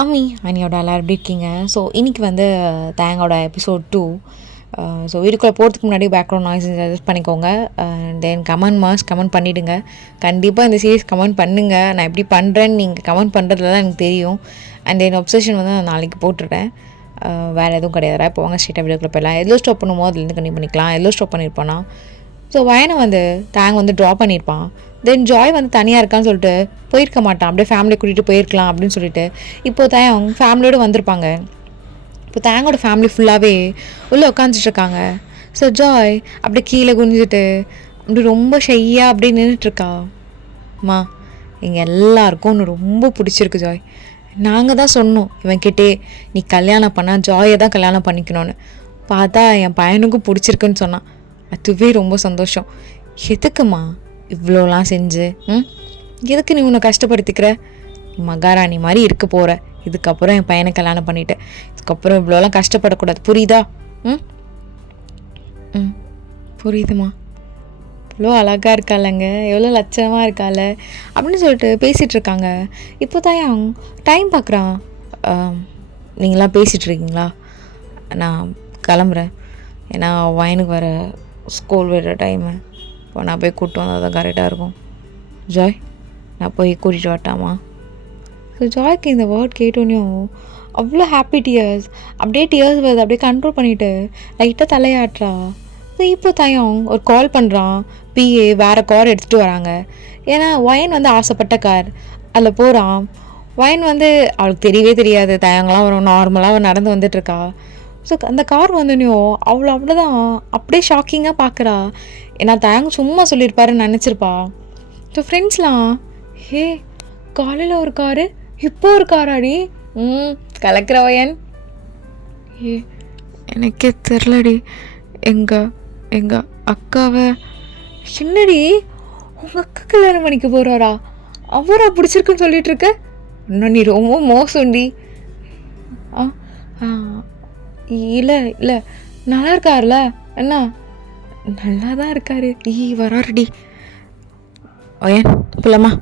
ஆமி அனியோட எல்லோரும் எப்படி இருக்கீங்க? ஸோ இன்றைக்கி வந்து தேங்கோட எபிசோட் 2. ஸோ வீட்டுக்குள்ளே போகிறதுக்கு முன்னாடி பேக்ரவுண்ட் நாய்ஸ் அட்ஜஸ்ட் பண்ணிக்கோங்க. தென் கமெண்ட் பண்ணிவிடுங்க. கண்டிப்பாக இந்த சீரீஸ் கமெண்ட் பண்ணுங்கள். நான் எப்படி பண்ணுறேன்னு நீங்கள் கமெண்ட் பண்ணுறதுல தான் எனக்கு தெரியும். அண்ட் தென் ஒப்சஷன் வந்து நான் நாளைக்கு போட்டுடுறேன். வேறு எதுவும் கிடையாது. இப்போ வாங்க ஸ்ட்ரெயிட்டாக வீடியோக்குள்ளே போயிடலாம். எதில் ஸ்டாப் பண்ணுமோ அதுலேருந்து கண்டிப்பாக பண்ணிக்கலாம். எதில் ஸ்டாப் பண்ணியிருப்பானா, ஸோ வயனை வந்து தேங் வந்து ட்ரா பண்ணியிருப்பான். தென் ஜாய் வந்து தனியாக இருக்கான்னு சொல்லிட்டு போயிருக்க மாட்டான். அப்படியே ஃபேமிலியை கூட்டிகிட்டு போயிருக்கலாம் அப்படின்னு சொல்லிட்டு இப்போது தேங் ஃபேமிலியோடு வந்திருப்பாங்க. இப்போ தேங்கோட ஃபேமிலி ஃபுல்லாகவே உள்ளே உட்காந்துட்ருக்காங்க. ஸோ ஜாய் அப்படியே கீழே குனிஞ்சிட்டு அப்படி ரொம்ப ஷையாக அப்படியே நின்றுட்டுருக்கா. அம்மா எங்கள் எல்லாருக்கும் ஒன்று ரொம்ப பிடிச்சிருக்கு ஜாய். நாங்கள் தான் சொன்னோம் இவன்கிட்டே நீ கல்யாணம் பண்ணால் ஜாயை தான் கல்யாணம் பண்ணிக்கணும்னு. பார்த்தா என் பையனுக்கும் பிடிச்சிருக்குன்னு சொன்னான். அதுவே ரொம்ப சந்தோஷம். எதுக்குமா இவ்வளோலாம் செஞ்சு எதுக்கு நீ உன்னை கஷ்டப்படுத்திக்கிற? நீ மகாராணி மாதிரி இருக்க போகிற. இதுக்கப்புறம் என் பையனை கல்யாணம் பண்ணிட்டேன். இதுக்கப்புறம் இவ்வளோலாம் கஷ்டப்படக்கூடாது. புரியுதா? புரியுதுமா. இவ்வளோ அழகாக இருக்காளங்க, எவ்வளோ லட்சணமாக இருக்காள அப்படின்னு சொல்லிட்டு பேசிகிட்டு இருக்காங்க. இப்போ தான் டைம் பார்க்குறான். நீங்களாம் பேசிகிட்டு இருக்கீங்களா? நான் கிளம்புறேன். ஏன்னா வயனுக்கு வர ஸ்கூல் விடுற டைமு. இப்போ நான் போய் கூப்பிட்டு வந்தால் தான் கரெக்டாக இருக்கும். ஜாய் நான் போய் கூட்டிகிட்டு வரட்டாமா? ஸோ ஜாய்க்கு இந்த வேர்ட் கேட்டோன்னையும் அவ்வளோ ஹாப்பி டியர்ஸ். அப்படியே டியர்ஸ் வருது. அப்படியே கண்ட்ரோல் பண்ணிவிட்டு லைட்டாக தலையாட்டுறா. ஸோ இப்போ தயம் ஒரு கால் பண்ணுறான். பிஏ வேறு கார் எடுத்துகிட்டு வராங்க. ஏன்னா ஒயன் வந்து ஆசைப்பட்ட கார் அதில் போகிறான். ஒயன் வந்து அவளுக்கு தெரியவே தெரியாது. தயங்களாம் வரும். நார்மலாக நடந்து வந்துட்டுருக்கா. ஸோ அந்த கார் வந்தோடனையும் அவ்வளோதான் அப்படியே ஷாக்கிங்காக பார்க்குறா. ஏன்னா தயங்க சும்மா சொல்லியிருப்பாருன்னு நினச்சிருப்பா. ஸோ ஃப்ரெண்ட்ஸ்லாம் காலையில் ஒரு காரு இப்போ ஒரு காராடி கலக்கிற வயன். எனக்கே தெரிலடி. எங்கள் அக்காவை என்னடி உங்கள் அக்கா கல்யாணம் பண்ணிக்க போகிறாரா? அவரா பிடிச்சிருக்குன்னு சொல்லிட்டு இருக்க? இன்னும் நீ ரொம்ப மோசம்டி. இல்லை நல்லா இருக்கார்ல? என்ன நல்லா தான் இருக்காரு. வராருடி. ஓயன் போலாமா?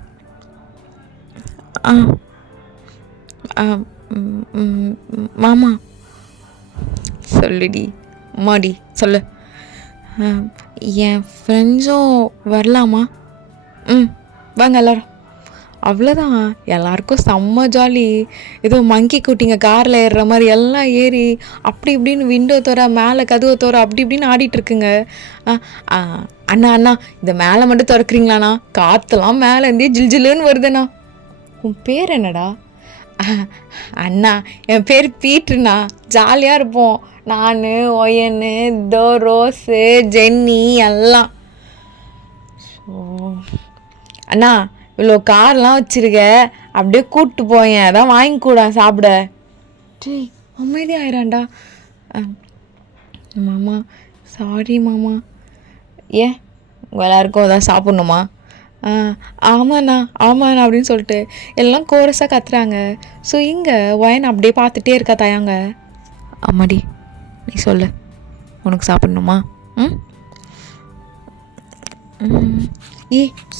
மாமா சொல்லுடி. அம்மாடி சொல்லு. என் ஃப்ரெண்ட்ஸும் வரலாமா? வாங்க எல்லோரும். அவ்வளோதான். எல்லாருக்கும் செம்ம ஜாலி. ஏதோ மங்கி கூட்டிங்க காரில் ஏறுற மாதிரி எல்லாம் ஏறி அப்படி இப்படின்னு விண்டோ தோற மேலே கதவை தோற அப்படி இப்படின்னு ஆடிட்டுருக்குங்க. அண்ணா இந்த மேலே மட்டும் திறக்கிறீங்களாண்ணா? காற்றுலாம் மேலே இருந்தே ஜில்ஜில்லுன்னு வருதுண்ணா. உன் பேர் என்னடா? அண்ணா என் பேர் பீட்ருண்ணா. ஜாலியாக இருப்போம். நான் ஒயனு ரோஸு ஜென்னி எல்லாம். அண்ணா இவ்வளோ கார்லாம் வச்சுருக்க, அப்படியே கூப்பிட்டு போயேன். அதான் வாங்கி கூட சாப்பிட. டேய் அமைதி ஆயிரான்டா. மாமா சாரி மாமா. ஏன் உங்கள் எல்லாருக்கும் அதான் சாப்பிட்ணுமா? ஆமாண்ணா அப்படின்னு சொல்லிட்டு எல்லாம் கோரஸாக கத்துறாங்க. ஸோ இங்கே ஒயன் அப்படியே பார்த்துட்டே இருக்கா தயாங்க. அம்மாடி நீ சொல்லு, உனக்கு சாப்பிட்ணுமா?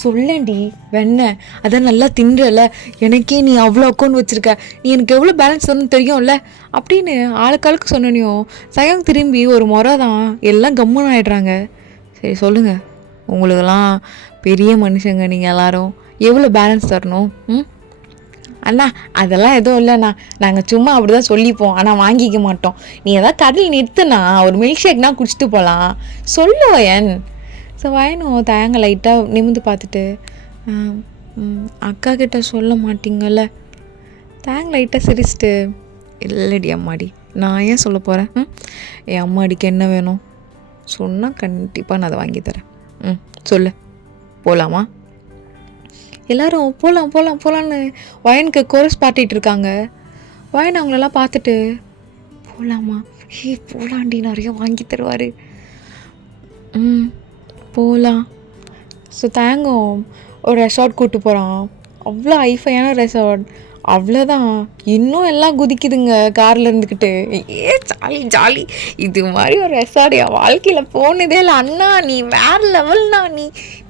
சொல்லேன்டி வெண்ண அதான் நல்லா தின்றல. எனக்கே நீ அவ்வளோ அக்கௌண்ட் வச்சுருக்க, நீ எனக்கு எவ்வளோ பேலன்ஸ் தரணும்னு தெரியும்ல அப்படின்னு ஆளுக்காளுக்கு சொன்னனையும் சயம் திரும்பி ஒரு முறை தான் எல்லாம் கம்முன்னு ஆகிடுறாங்க. சரி சொல்லுங்கள், உங்களுக்கெல்லாம் பெரிய மனுஷங்க நீங்கள் எல்லாரும், எவ்வளோ பேலன்ஸ் தரணும்? அண்ணா அதெல்லாம் எதுவும் இல்லைண்ணா, நாங்கள் சும்மா அப்படி தான் சொல்லிப்போம், ஆனால் வாங்கிக்க மாட்டோம். நீ எதாவது கடையில் நிறுத்துனா ஒரு மில்க் ஷேக்னா குடிச்சிட்டு போகலாம். சொல்லு வயன். ஸோ வயனும் தயங்க லைட்டாக நிமிந்து பார்த்துட்டு அக்கா கிட்ட சொல்ல மாட்டீங்கல்ல? தேங்க லைட்டாக சிரிச்சிட்டு இல்லடி அம்மாடி, நான் ஏன் சொல்ல போகிறேன்? என் அம்மாடிக்கு என்ன வேணும் சொன்னால் கண்டிப்பாக நான் அதை வாங்கி தரேன். சொல்லு போகலாமா? எல்லோரும் போகலான்னு வயனுக்கு கோரஸ் பாட்டிகிட்டு இருக்காங்க. வயன் அவங்களெல்லாம் பார்த்துட்டு போகலாமா? போகலாண்டி, நிறைய வாங்கி தருவார். போகலாம். ஸோ தேங்கும் ஒரு ரெசார்ட் கூப்பிட்டு போகிறான். அவ்வளோ ஐஃபையான ரெசார்ட். அவ்வளோதான், இன்னும் எல்லாம் குதிக்குதுங்க காரில் இருந்துக்கிட்டு. ஜாலி. இது மாதிரி ஒரு ரெசார்ட் என் வாழ்க்கையில் போனதே இல்லை. அண்ணா நீ வேறு லெவல்ண்ணா.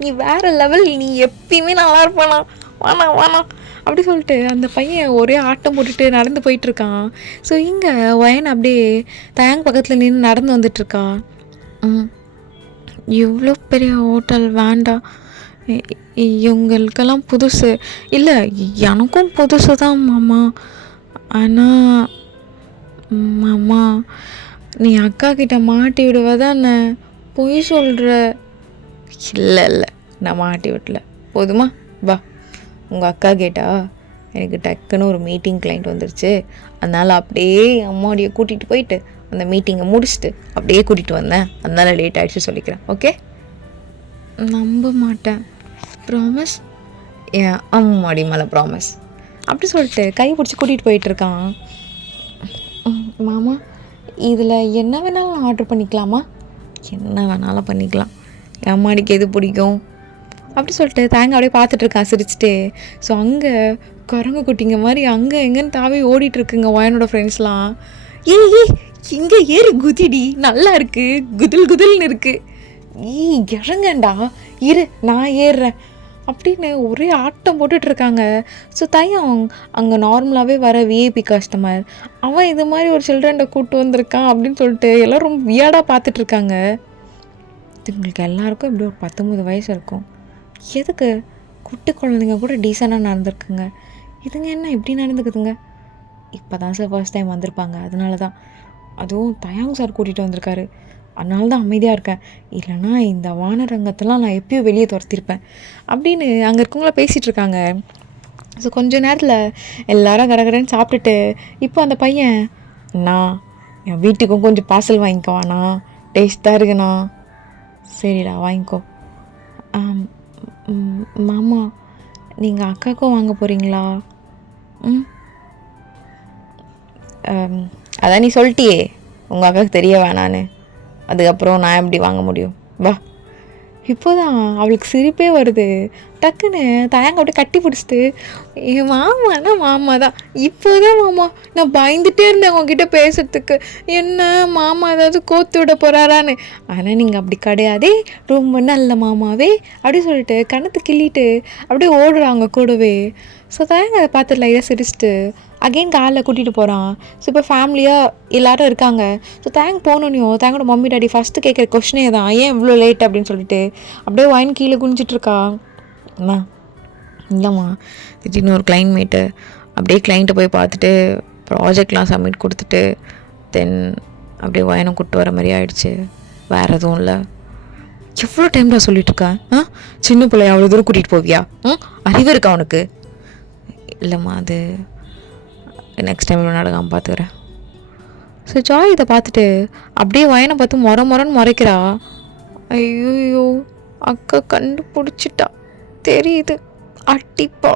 நீ வேறு லெவல். நீ எப்பயுமே நல்லா இருப்பானா? வாண்ணா அப்படி சொல்லிட்டு அந்த பையன் ஒரே ஆட்டம் போட்டுட்டு நடந்து போயிட்டுருக்கான். ஸோ இங்கே ஒயன் அப்படியே தேங் பக்கத்தில் நின்று நடந்து வந்துட்டுருக்கா. இவ்வளோ பெரிய ஹோட்டல் வேண்டாம், இவங்களுக்கெல்லாம் புதுசு இல்லை, எனக்கும் புதுசு தான் மாமா. ஆனால் மாமா, நீ அக்கா கிட்ட மாட்டி விடுவ தானே, பொய் சொல்கிற. இல்லை இல்லை, நான் மாட்டி விடல, போதுமா, வா. உங்கள் அக்கா கேட்டா எனக்கு டக்குன்னு ஒரு மீட்டிங் கிளைண்ட் வந்துருச்சு, அதனால் அப்படியே அம்மாடியை கூட்டிகிட்டு போயிட்டு அந்த மீட்டிங்கை முடிச்சுட்டு அப்படியே கூட்டிகிட்டு வந்தேன், அதனால் லேட் ஆகிடுச்சு சொல்லிக்கிறேன், ஓகே. நம்ப மாட்டேன், ப்ராமிஸ். ஏன் அம்மாடி மேலே ப்ராமிஸ். அப்படி சொல்லிட்டு கை பிடிச்சி கூட்டிகிட்டு போயிட்டுருக்கான். மாமா, இதில் என்ன வேணாலும் ஆர்டர் பண்ணிக்கலாமா? என்ன வேணாலும் பண்ணிக்கலாம், அம்மாடிக்கு எது பிடிக்கும் அப்படி சொல்லிட்டு தேங்காய் அப்படியே பார்த்துட்ருக்கான் சிரிச்சுட்டே. ஸோ அங்கே குரங்கு குட்டிங்க மாதிரி அங்கே எங்கேன்னு தாவி ஓடிட்டுருக்குங்க ஒயனோட ஃப்ரெண்ட்ஸ்லாம். ஏய் இங்கே ஏறி குதிடி, நல்லா இருக்குது, குதில் குதில்னு இருக்குது. இறங்கண்டா, இரு நான் ஏறுறேன் அப்படின்னு ஒரே ஆட்டம் போட்டுட்ருக்காங்க. ஸோ தையம் அங்கே நார்மலாகவே வர விஐபி கஸ்டமர், அவன் இது மாதிரி ஒரு சில்ட்ரன்ட கூப்பிட்டு வந்திருக்கான் அப்படின்னு சொல்லிட்டு எல்லோரும் ரொம்ப வியாடாக பார்த்துட்ருக்காங்க. இதுங்களுக்கு எல்லாருக்கும் இப்படி ஒரு 19 வயசு இருக்கும், எதுக்கு குட்டி குழந்தைங்க கூட டீசெண்டாக நடந்துருக்குங்க, இதுங்க என்ன இப்படி நடந்துக்குதுங்க. இப்போ தான் சார் ஃபர்ஸ்ட் டைம் வந்திருப்பாங்க, அதனால தான், அதுவும் தயாங் சார் கூட்டிகிட்டு வந்திருக்காரு, அதனால தான் அமைதியாக இருக்கேன், இல்லைனா இந்த வானரங்கத்தெல்லாம் நான் எப்பயும் வெளியே துரத்திருப்பேன் அப்படின்னு அங்கே இருக்கவங்கள பேசிகிட்டு இருக்காங்க. ஸோ கொஞ்ச நேரத்தில் எல்லாரும் கடகடன்னு சாப்பிட்டுட்டு இப்போ அந்த பையன், நான் என் வீட்டுக்கும் கொஞ்சம் பார்சல் வாங்கிக்கவாண்ணா, டேஸ்ட்டாக இருக்குண்ணா. சரிடா வாங்கிக்கோ. மாமா, நீங்கள் அக்காவுக்கும் வாங்க போகிறீங்களா? அதான் நீ சொல்லிட்டியே உங்கள் அக்காவுக்கு தெரிய வேணான்னு, அதுக்கப்புறம் நான் எப்படி வாங்க முடியும், வா. இப்போதான் அவளுக்கு சிரிப்பே வருது. டக்குன்னு தயங்க அப்படியே கட்டி பிடிச்சிட்டு, என் மாமானா மாமா தான், இப்போதான் மாமா நான் பயந்துட்டே இருந்தேன் உங்ககிட்ட பேசுறதுக்கு, என்ன மாமா ஏதாவது கோத்து விட போகிறாரான்னு, ஆனால் நீங்கள் அப்படி கிடையாதே, ரொம்ப நல்ல மாமாவே அப்படி சொல்லிட்டு கணத்து கிள்ளிட்டு அப்படியே ஓடுறாங்க கூடவே. ஸோ தயங்க அதை பார்த்து லைட்டாக சிரிச்சிட்டு அகெயின் காலில் கூட்டிகிட்டு போகிறான். ஸோ இப்போ ஃபேமிலியாக எல்லோரும் இருக்காங்க. ஸோ தேங்க் போனோன்னையும் தேங்கோட மம்மி டாடி ஃபஸ்ட்டு கேட்குற கொஷினே தான், ஏன் இவ்வளோ லேட் அப்படின்னு சொல்லிட்டு அப்படியே ஒயின் கீழே குனிஞ்சிட்ருக்கா. அம்மா இல்லைம்மா, திடீர்னு ஒரு கிளைண்ட்மேட்டு, அப்படியே கிளைண்ட்டை போய் பார்த்துட்டு ப்ராஜெக்ட்லாம் சப்மிட் கொடுத்துட்டு தென் அப்படியே ஒயனை கூப்பிட்டு வர மாதிரி ஆயிடுச்சு, வேறு எதுவும் இல்லை. எவ்வளோ டைம் தான் சொல்லிட்டுருக்கேன், சின்ன பிள்ளைய அவ்வளோ தூரம் கூட்டிகிட்டு போவியா, அறிவு இருக்கா அவனுக்கு? இல்லைம்மா, அது நெக்ஸ்ட் டைம் இவ்வளோ நடக்காமல் பார்த்துக்கிறேன். ஸோ ஜாய் இதை பார்த்துட்டு அப்படியே வயனை பார்த்து முறைன்னு முறைக்கிறா. ஐயோ அக்கா கண்டுபிடிச்சிட்டா தெரியுது, அட்டிப்பா.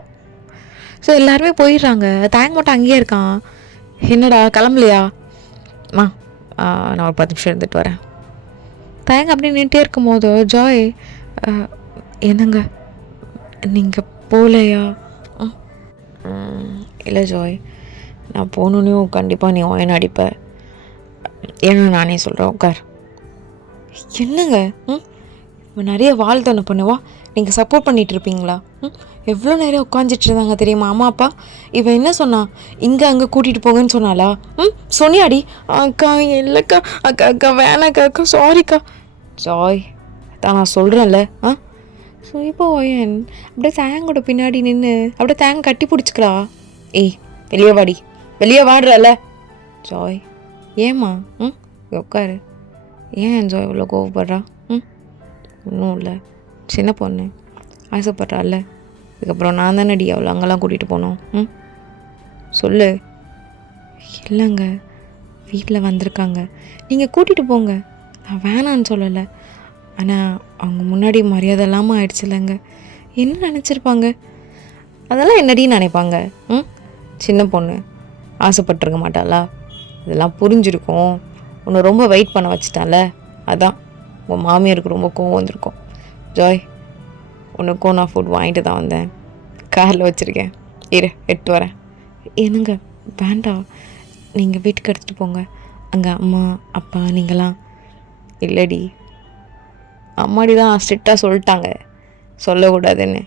ஸோ எல்லாருமே போயிடுறாங்க, தேங்க மட்டும் அங்கேயே இருக்கான். என்னடா கிளம்பலையா? நான் ஒரு 10 நிமிஷம் இருந்துட்டு வரேன். தேங்க அப்படியே நின்றுட்டே இருக்கும் போது ஜாய், என்னங்க நீங்கள் போகலையா? இல்லை ஜாய், நான் போகணுன்னையும் கண்டிப்பாக நீ ஒயன் அடிப்ப, ஏன்னா நானே சொல்கிறேன் உட்கார். என்னங்க இப்போ நிறைய வாழ்த்தனை பண்ணுவா, நீங்கள் சப்போர்ட் பண்ணிகிட்டு இருப்பீங்களா? எவ்வளோ நேரம் உட்காந்துட்டு இருந்தாங்க தெரியுமா அம்மா அப்பா. இவன் என்ன சொன்னா, இங்கே அங்கே கூட்டிகிட்டு போங்கன்னு சொன்னாலா? சொன்னியாடி? அக்கா இல்லைக்கா, அக்கா அக்கா வேணாக்கா, அக்கா சாரிக்கா. ஜாய் தான் நான் சொல்கிறேன்ல. ஸோ இப்போ ஒயன் அப்படியே தேங்கோட பின்னாடி நின்று அப்படியே தேங்க கட்டி பிடிச்சிக்கிறா. ஏய் வெளியே வாடி, வெளியே வாடுறல. ஜாய் ஏம்மா? உட்காரு. ஏன் ஜாய் இவ்வளோ கோவப்படுறா? ஒன்றும் இல்லை, சின்ன பொண்ணு ஆசைப்பட்றால, இதுக்கப்புறம் நான் தானடி அவளை அங்கெல்லாம் கூட்டிகிட்டு போனோம். சொல்லு. இல்லைங்க, வீட்டில் வந்திருக்காங்க, நீங்கள் கூட்டிகிட்டு போங்க, நான் வேணான்னு சொல்லலை, ஆனால் அவங்க முன்னாடி மரியாதை இல்லாமல் ஆயிடுச்சுல்லங்க, என்ன நினச்சிருப்பாங்க? அதெல்லாம் என்னடி நினைப்பாங்க? சின்ன பொண்ணு ஆசைப்பட்டிருக்க மாட்டாளா? இதெல்லாம் புரிஞ்சிருக்கும், உன்னை ரொம்ப வெயிட் பண்ண வச்சுட்டால, அதான் உன் மாமியாருக்கு ரொம்ப கோவம் வந்திருக்கும். ஜாய் உனக்கும் நான் ஃபுட் வாங்கிட்டு தான் வந்தேன், காரில் வச்சுருக்கேன், இரு எடுத்து வரேன். என்னங்க வேண்டாம், நீங்கள் வீட்டுக்கு எடுத்துகிட்டு போங்க, அங்கே அம்மா அப்பா நீங்களாம். இல்லடி, அம்மாடி தான் ஸ்ட்ரிக்டாக சொல்லிட்டாங்க சொல்லக்கூடாதுன்னு,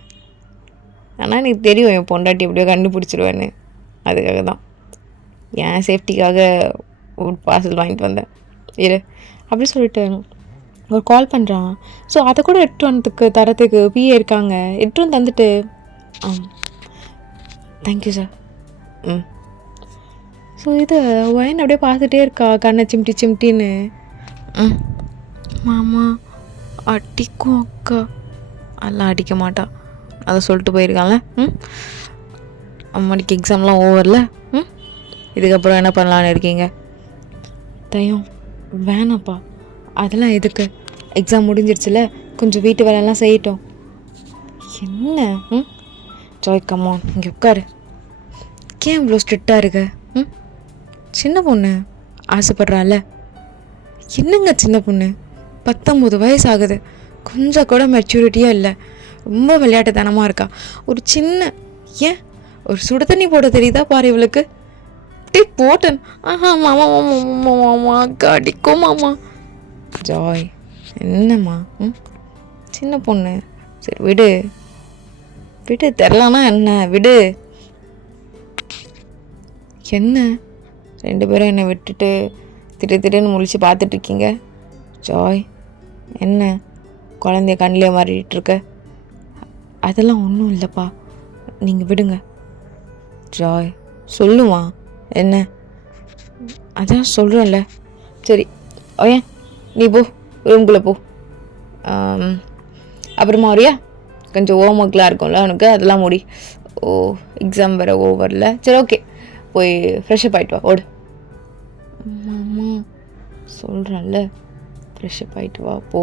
ஆனால் எனக்கு தெரியும் என் பொண்டாட்டி எப்படியோ கண்டுபிடிச்சிருவேன்னு. அதுக்காக தான் என் சேஃப்டிக்காக ஒரு பார்சல் வாங்கிட்டு வந்தேன். இரு அப்படி சொல்லிட்டு ஒரு கால் பண்ணுறான். ஸோ அதை கூட எடுத்துட்டு தரத்துக்கு பிஏ இருக்காங்க. எடுத்துட்டு தந்துட்டு தேங்க்யூ சார். ஸோ இது ஒயன் அப்படியே பார்த்துட்டே இருக்கா கண்ணை சிம்டின்னு. மாமா அடிக்கும் அக்கா. அதெல்லாம் அடிக்க மாட்டா, அதை சொல்லிட்டு போயிருக்கான்ல. அம்மாடிக்கு எக்ஸாம்லாம் ஓவரில். இதுக்கப்புறம் என்ன பண்ணலான்னு இருக்கீங்க? தயம் வேணாப்பா, அதெல்லாம் எதுக்கு, எக்ஸாம் முடிஞ்சிருச்சுல, கொஞ்சம் வீட்டு வேலையெல்லாம் செய்யட்டும். என்ன ஜாய் கம்மான் இங்கே உட்காரு. ஏன் இவ்வளோ ஸ்ட்ரிக்டாக இருக்க? சின்ன பொண்ணு ஆசைப்படுறாள். என்னங்க சின்ன பொண்ணு, 19 வயசு ஆகுது, கொஞ்சம் கூட மெச்சூரிட்டியாக இல்லை, ரொம்ப விளையாட்டுத்தனமாக இருக்கா. ஒரு சின்ன ஏன் ஒரு சுடு தண்ணி போட தெரியுதா பாரு இவளுக்கு. டே போட்டன். மாமா மாமா அக்கா அடிக்கும் மாமா. ஜாய் என்னம்மா, சின்ன பொண்ணு, சரி விடு தெரிலனா என்ன, விடு. என்ன 2 பேரும் என்னை விட்டுட்டு திடீர்னு முழிச்சு பார்த்துட்ருக்கீங்க? ஜாய் என்ன குழந்தைய கண்ணிலே மாறிட்டுருக்க? அதெல்லாம் ஒன்றும் இல்லைப்பா, நீங்கள் விடுங்க. ஜாய் சொல்லுமா என்ன? அதான் சொல்கிறேன்ல. சரி ஓயன் நீ போ, ரூம்குள்ளே போ. அப்புறமா வரியா? கொஞ்சம் ஹோம் ஒர்க்லாம் இருக்கும்ல உனக்கு, அதெல்லாம் முடி. ஓ எக்ஸாம் வேறு ஓவரில். சரி ஓகே, போய் ஃப்ரெஷ்அப் ஆகிட்டு வா, ஓடு. மாமா சொல்கிறேன்ல, ஃப்ரெஷ்அப் ஆகிட்டு வா, போ.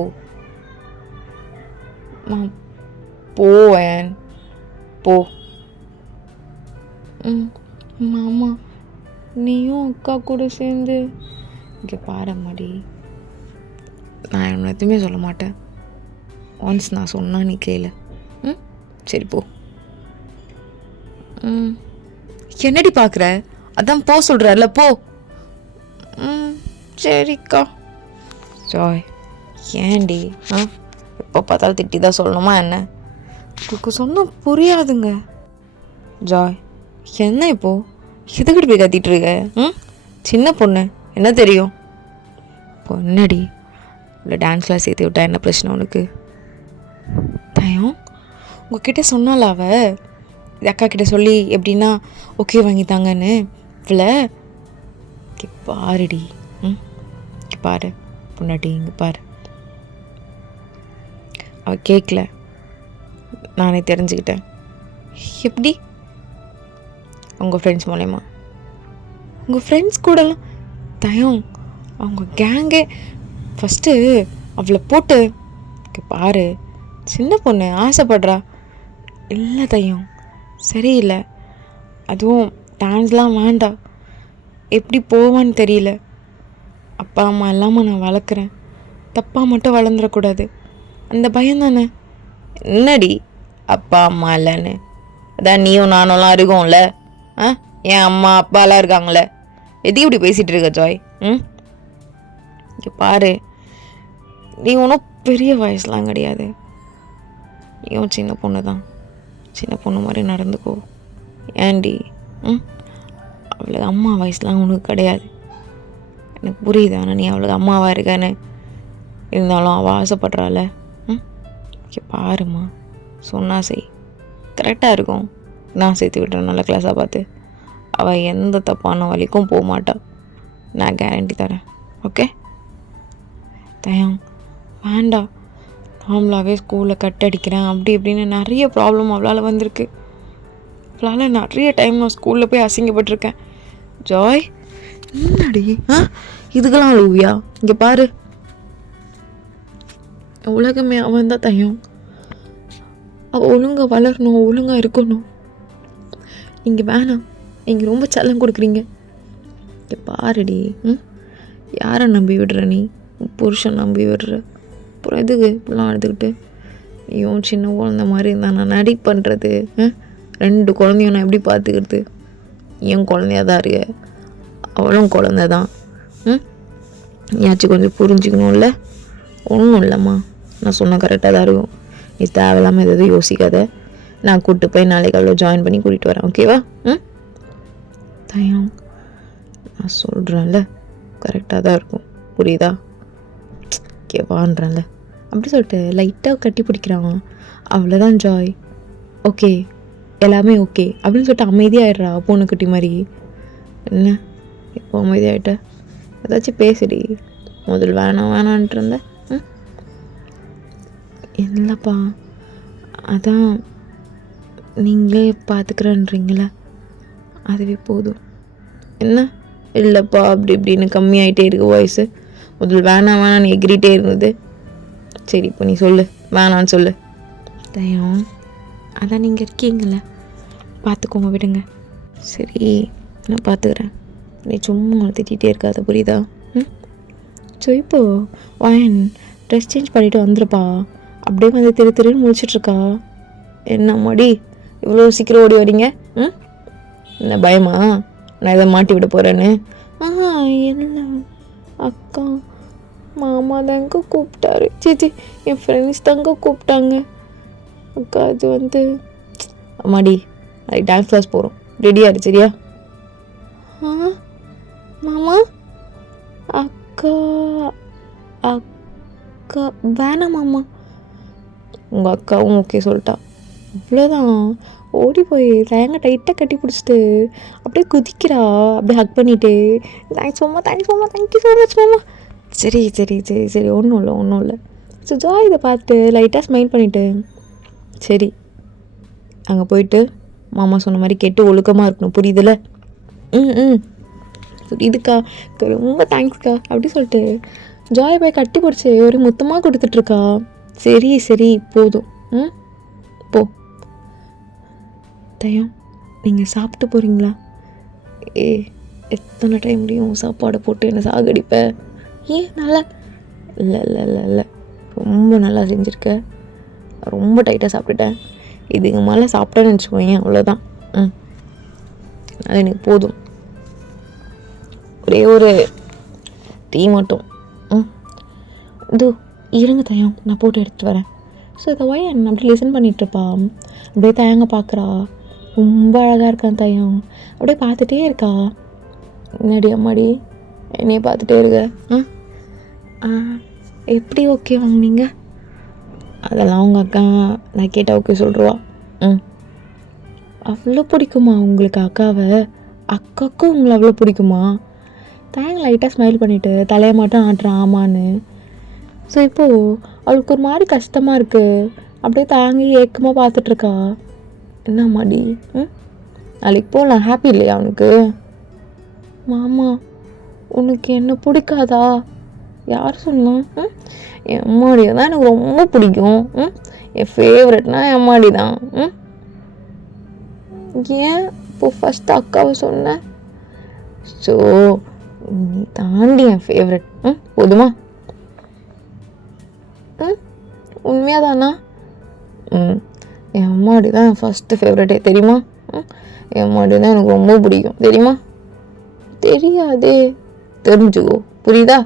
போவேன் போ. மாமா நீயும் அக்கா கூட சேர்ந்து இங்கே பாரம்மாடி. நான் என்ன எதுவுமே சொல்ல மாட்டேன், ஒன்ஸ் நான் சொன்னா நீ கேளு. சரி போ. என்னடி பார்க்குற, அதான் போ சொல்கிறார்ல, போ. சரிக்கா. ஜாய் ஏண்டி எப்போ பார்த்தாலும் திட்டி தான் சொல்லணுமா என்ன? உங்களுக்கு சொன்னால் புரியாதுங்க. ஜாய் என்ன இப்போ எதுக்கிட்டு போய் கத்திட்டு இருக்க? சின்ன பொண்ணு என்ன தெரியும்? பொண்ணடி, இல்லை டான்ஸ் கிளாஸ் சேர்த்து விட்டா என்ன பிரச்சனை உனக்கு? தயம் உங்ககிட்ட சொன்னால அவ அக்கா கிட்ட சொல்லி எப்படின்னா ஓகே வாங்கித்தாங்கன்னு. இவ்வளோ பாருடி, பாரு பொண்ணாட்டி, இங்கே பாரு. அவ கேட்கல, நானே தெரிஞ்சுக்கிட்டேன். எப்படி? உங்கள் ஃப்ரெண்ட்ஸ் மூலயமா. உங்கள் ஃப்ரெண்ட்ஸ் கூடலாம் தயம் அவங்க கேங்கே ஃபஸ்ட்டு அவளை போட்டு பாரு. சின்ன பொண்ணு ஆசைப்படுறா. இல்லை தயம் சரியில்லை, அதுவும் டான்ஸ்லாம் வேண்டாம். எப்படி போவான்னு தெரியல. அப்பா அம்மா இல்லாமல் நான் வளர்க்குறேன், தப்பாக மட்டும் வளர்ந்துடக்கூடாது, அந்த பயம் தானே. என்னடி அப்பா அம்மா இல்லைன்னு? அதான் நீயும் நானும்லாம் இருக்கோம்ல. என் அம்மா அப்பாலாம் இருக்காங்களே, எதுக்கு இப்படி பேசிகிட்டு இருக்க ஜாய்? இங்கே பாரு, நீ ஒன்றும் பெரிய வயசுலாம் கிடையாது, நீயும் சின்ன பொண்ணு தான். சின்ன பொண்ணு மாதிரி நடந்துக்கோ. ஏண்டி அவளுக்கு அம்மா வயசுலாம் உனக்கு கிடையாது, எனக்கு புரியுது. ஆனால் நீ அவளுக்கு அம்மாவாக இருக்கன்னு இருந்தாலும் அவள் ஆசைப்படுறாள். இங்கே பாருமா, சொன்னா செய், கரெக்டாக இருக்கும். நான் சேர்த்து விட்டுறேன் நல்ல கிளாஸாக பார்த்து. அவள் எந்த தப்பான வழிக்கும் போக மாட்டாள், நான் கேரண்டி தரேன். ஓகே தயம் வேண்டாம், நார்மலாகவே ஸ்கூலில் கட் அடிக்கிறேன் அப்படி இப்படின்னு நிறைய ப்ராப்ளம் அவளால் வந்திருக்கு. அவளால் நிறைய டைம் நான் ஸ்கூலில் போய் அசிங்கப்பட்டிருக்கேன். ஜாய் என்னடி இதுக்கெல்லாம் அழுவியா? இங்கே பாரு, உலகமே அவன் தான் தயம். அவள் ஒழுங்காக வளரணும், ஒழுங்காக இருக்கணும். இங்கே வேணாம், நீங்கள் ரொம்ப செல்லம் கொடுக்குறீங்க. இங்கே பாருடி, யாரை நம்பி விடுற நீ? புருஷன் நம்பி விடுற, அப்புறம் எதுக்கு இப்படிலாம் எடுத்துக்கிட்டு? நீயும் சின்ன குழந்த மாதிரி இருந்தால் நான் நடி பண்ணுறது. 2 குழந்தையும் நான் எப்படி பார்த்துக்கிறது? என் குழந்தையாக தான் இருக்க, அவளும் குழந்த தான். நீயாச்சும் கொஞ்சம் புரிஞ்சுக்கணும்ல. ஒன்றும் இல்லைம்மா, நான் சொன்ன கரெக்டாக தான் இருக்கும். நீ தேவையில்லாமல் எதாவது யோசிக்காத. நான் கூப்பிட்டு போய் நாளைக்கு அவ்வளோ ஜாயின் பண்ணி கூட்டிகிட்டு வரேன், ஓகேவா? தயம், நான் சொல்கிறேன்ல, கரெக்டாக தான் இருக்கும், புரியுதா? ஓகேவான்றேன்ல. அப்படி சொல்லிட்டு லைட்டாக கட்டி பிடிக்கிறான். அவ்வளோதான் ஜாய், ஓகே, எல்லாமே ஓகே அப்படின்னு சொல்லிட்டு அமைதியாகிடுறா பூனைக்குட்டி மாதிரி. என்ன இப்போ அமைதியாகிட்ட? ஏதாச்சும் பேசுடி. முதல் வேணான்ட்டு இருந்த. இல்லைப்பா, அதான் நீங்களே பார்த்துக்கிறேன்றீங்களே, அதுவே போதும். என்ன இல்லைப்பா அப்படி இப்படின்னு கம்மியாயிட்டே இருக்கு வாய்ஸு. முதல் வேணான்னு எகிரிட்டே இருந்தது. சரி இப்போ நீ சொல்லு, வேணான்னு சொல்லு. தயம், அதான் நீங்கள் இருக்கீங்களே, பார்த்துக்கோங்க, விடுங்க. சரி நான் பார்த்துக்கிறேன், நீ சும்மா திட்டிகிட்டே இருக்காத, புரியுதா? ஸோ இப்போது வாயன் ட்ரெஸ் சேஞ்ச் பண்ணிவிட்டு வந்துருப்பா. அப்படியே வந்து திருன்னு முடிச்சிட்ருக்கா. என்ன மாடி இவ்வளோ சீக்கிரம் ஓடி வரீங்க? என்ன பயமா நான் எதை மாட்டி விட போகிறேன்னு? இல்லை அக்கா, மாமா தாங்க கூப்பிட்டாரு. சீச்சி, என் ஃப்ரெண்ட்ஸ் தாங்க கூப்பிட்டாங்க. அக்கா அது வந்து அம்மாடி அது டான்ஸ் கிளாஸ் போகிறோம், ரெடியாரு சரியா? மாமா, அக்கா அக்கா வேணாம் மாமா. உங்கள் அக்காவும் ஓகே சொல்லிட்டா. அவ்வளோதான், ஓடி போய் தேங்காய் டைட்டாக கட்டி பிடிச்சிட்டு அப்படியே குதிக்கிறா. அப்படியே ஹக் பண்ணிவிட்டு தேங்க்ஸ் மாமா, தேங்க்ஸ் மாமா, தேங்க்யூ ஸோ மச் மாமா. சரி சரி சரி சரி ஒன்றும் இல்லை. ஸோ ஜாய் இதை பார்த்துட்டு லைட்டாக ஸ்மைல் பண்ணிவிட்டு, சரி அங்கே போயிட்டு மாமா சொன்ன மாதிரி கேட்டு ஒழுக்கமாக இருக்கணும், புரியுதுல்ல? புரியுதுக்கா, ரொம்ப தேங்க்ஸ்க்கா அப்படி சொல்லிட்டு ஜாய் போய் கட்டி பிடிச்சி ஒரு மொத்தமாக கொடுத்துட்ருக்கா. சரி சரி போதும், போ. தயம், நீங்கள் சாப்பிட்டு போகிறீங்களா? எத்தனை டைம் முடியும் சாப்பாடை போட்டு என்னை சாகடிப்ப? ஏன் நல்லா இல்லை ரொம்ப நல்லா செஞ்சுருக்க, ரொம்ப டைட்டாக சாப்பிட்டுட்டேன். இதுக்கு மேலே சாப்பிட்டேன்னு வச்சுக்கோங்க, அவ்வளோதான். அது எனக்கு போதும். ஒரே ஒரு டீ மட்டும். இதோ இருங்க தயம், நான் போட்டு எடுத்துகிட்டு வரேன். ஸோ இதை வயன் அப்படி லிசன் பண்ணிகிட்ருப்பா. அப்படியே தயங்க பார்க்குறா. ரொம்ப அழகாக இருக்கான் தயம். அப்படியே பார்த்துட்டே இருக்கா. என்னடி அம்மாடி என்னையே பார்த்துட்டே இருக்க? எப்படி ஓகே வாங்கினீங்க? அதெல்லாம் உங்கள் அக்கா நான் கேட்டால் ஓகே சொல்லிடுவா. அவ்வளோ பிடிக்குமா உங்களுக்கு அக்காவை? அக்காவுக்கும் உங்களை அவ்வளோ பிடிக்குமா? தேங்க லைட்டாக ஸ்மைல் பண்ணிவிட்டு தலையை மட்டும் ஆட்டுறான் ஆமான்னு. ஸோ இப்போது அவளுக்கு ஒரு மாதிரி கஷ்டமாக இருக்குது. அப்படியே தாங்கி ஏக்கமாக பார்த்துட்ருக்கா. என்ன மாடி நாளைக்கு போகலாம், ஹாப்பி இல்லையா அவனுக்கு? மாமா உனக்கு என்ன பிடிக்காதா? யார் சொன்னா? என் அம்மாடியை தான் எனக்கு ரொம்ப பிடிக்கும். என் ஃபேவரெட்னா என் அம்மாடி தான். ஏன் இப்போ ஃபஸ்ட்டு அக்காவை சொன்னேன்? ஸோ நீ தாண்டி என் ஃபேவரெட். போதுமா? உண்மையாக தானா? என் அம்மாடி தான் என் ஃபஸ்ட்டு ஃபேவரெட்டே, தெரியுமா? என் அம்மாடி தான் எனக்கு ரொம்ப பிடிக்கும், தெரியுமா? தெரியாதே, தெரிஞ்சுக்கோ, புரியுதா?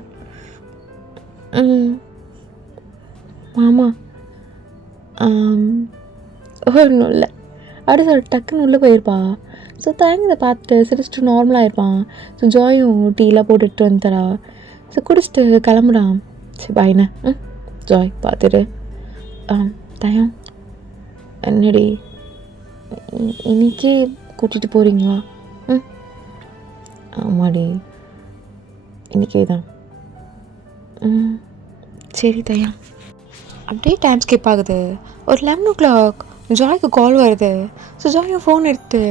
மாமா ஒன்றும் இல்லை அப்படி சொல்லிட்டு டக்குன்னு உள்ளே போயிருப்பா. ஸோ தயங்கதை பார்த்துட்டு சிரிச்சிட்டு நார்மலாக இருப்பான். ஸோ ஜாயும் டீலாம் போட்டுட்டு வந்துறா. ஸோ குடிச்சிட்டு கிளம்புறான். சரி பாய்ண்ணே. ஜாய் பார்த்துட்டு தயம் என்னடி இன்னைக்கே கூட்டிகிட்டு போகிறீங்களா? ஆமாடி இன்றைக்கே தான். சரி தயம். அப்படியே டைம் ஸ்கிப் ஆகுது. ஒரு 11 o'clock ஜாய்க்கு கால் வருது. ஸோ ஜாயும் ஃபோன் எடுத்து,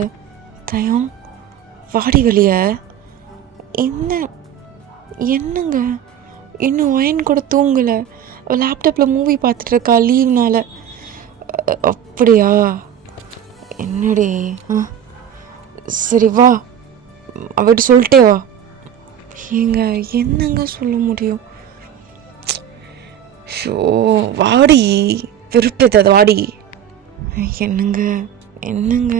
தயம் வாடி வெளியே. என்னங்க இன்னும் ஒயன் கூட தூங்கலை, லேப்டாப்பில் மூவி பார்த்துட்ருக்கா லீவ்னால். அப்படியா? என்னடி? சரி வா, அவகிட்ட சொல்லிட்டே வா. ஏங்க என்னங்க சொல்ல முடியும்? ஷோ வாடி, விருப்பத்தை வாடி. என்னங்க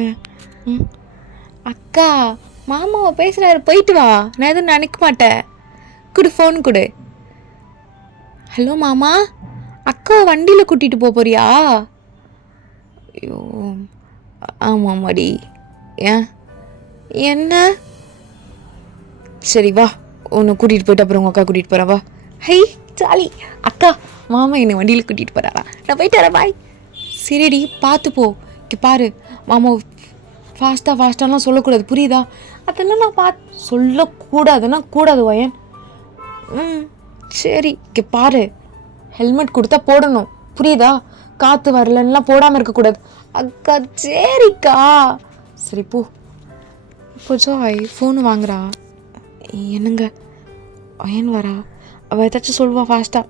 அக்கா மாமாவை பேசுகிறாரு, போயிட்டு வா, நான் எதுவும் நினைக்க மாட்டேன். கொடு ஃபோன் கொடு. ஹலோ மாமா, அக்காவை வண்டியில் கூட்டிகிட்டு போறியா? ஐயோ ஆமாம்மாடி. ஏன் என்ன? சரி வா, உன்னை கூட்டிகிட்டு போயிட்டு அப்புறம் உங்கள் அக்கா கூட்டிகிட்டு போகிறேன் வா. Hi jolly. அக்கா மாமா என்னை வண்டியில் கூட்டிகிட்டு போகிறாரா, நான் போயிட்டு வரேன் பாய். சரிடி பார்த்து போ. இங்கே பாரு மாமா, ஃபாஸ்ட்டாலாம் சொல்லக்கூடாது புரியுதா? அதெல்லாம் நான் சொல்லக்கூடாதுன்னா கூடாது வயன். சரி இங்கே பாரு, ஹெல்மெட் கொடுத்தா போடணும் புரியுதா? காற்று வரலன்னா போடாமல் இருக்கக்கூடாது. அக்கா சரிக்கா. சரி போ. இப்போ ஜாய் ஃபோனு வாங்குறா. என்னங்க வயன் வரா, அவள் ஏதாச்சும் சொல்லுவா ஃபாஸ்ட்டாக,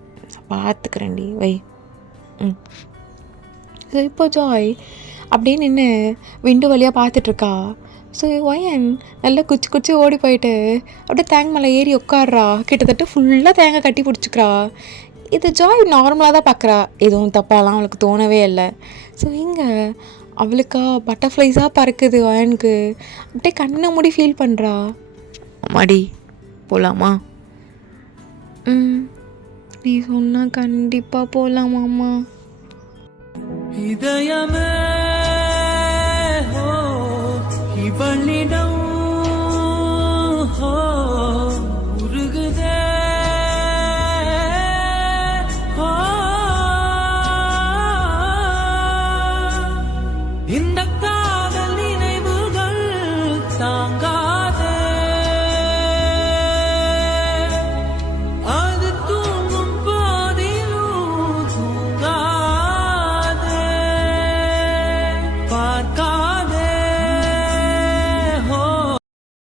பார்த்துக்கிறேன்டி வை. ஸோ இப்போ ஜாய் அப்படியே நின்று விண்டோ வழியாக பார்த்துட்ருக்கா. ஸோ வயன் நல்லா குச்சி ஓடி போயிட்டு அப்படியே தேங்காய் மேலே ஏறி உட்காடுறா. கிட்டத்தட்ட ஃபுல்லாக தேங்காய் கட்டி பிடிச்சிக்கிறா. இது ஜாய் நார்மலாக தான் பார்க்குறா, எதுவும் தப்பாலாம் அவளுக்கு தோணவே இல்லை. ஸோ இங்கே அவளுக்கா பட்டர்ஃப்ளைஸாக பறக்குது வயனுக்கு. அப்படியே கண்ணை மூடி ஃபீல் பண்ணுறா. அம்மாடி போகலாமா? நீ சொன்னால் கண்டிப்பாக போகலாமாம்மா. இதயமே